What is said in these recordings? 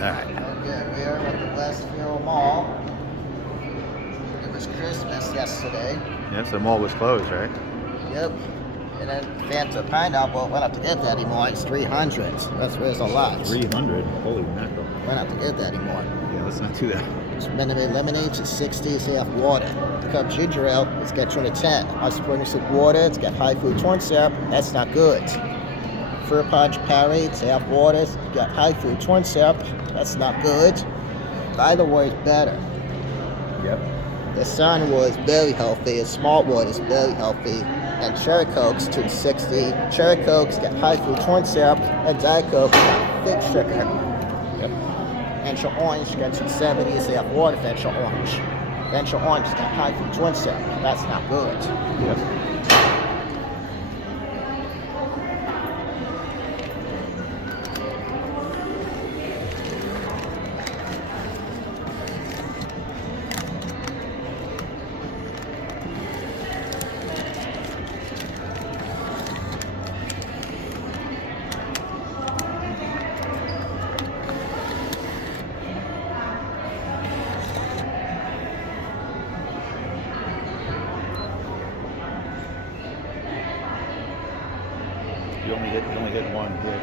right. Okay, we are at the Westfield Mall. It was Christmas yesterday. Yes, the mall was closed, right? Yep. And then Fanta Pineapple went up to get that anymore. It's 300. There's a lot. 300. Holy mackerel. Went up to get that anymore. Yeah, let's not do that. Minute lemonade is 60, so you have water. Cup ginger ale, it's got 210. Ice sprinkles with water, it's got high fruit corn syrup, that's not good. Fruit punch parade, so you have water, it's got high fruit corn syrup, that's not good. Either way is better. Yep. The Sun was very healthy, the Smart Water is very healthy, and Cherry Coke's 260. Cherry Coke's got high fruit corn syrup, and Diet Coke's got thick sugar. Yep. Venture Orange got 270, so you have water Venture Orange. Venture Orange has got high fruit corn syrup. That's not good. Yep. You only hit one hit.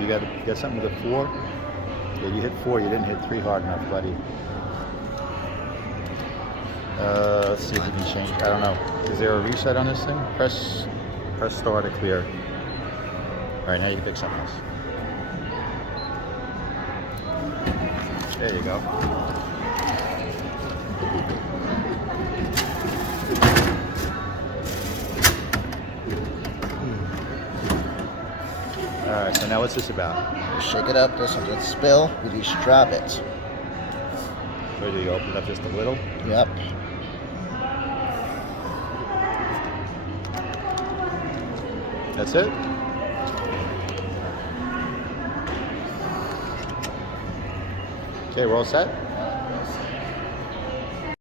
You got something with a 4? Yeah, you hit 4. You didn't hit 3 hard enough, buddy. Let's see if we can change. I don't know. Is there a reset on this thing? Press star to clear. All right, now you can pick something else. There you go. All right, so now what's this about? You shake it up, this one gets spill, you just drop it. Where do you open it up just a little? Yep. That's it? Okay, we're all set?